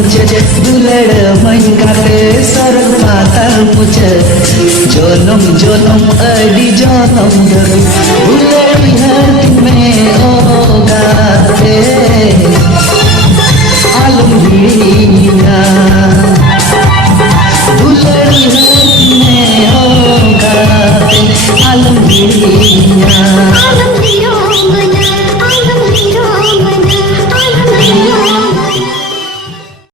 मुझे दुलड़ मन काटे सरग माता मुझे जोनम जोनम अड़ी जोनम धरू दुलड़ी हर में ओ गाते आलमगीरी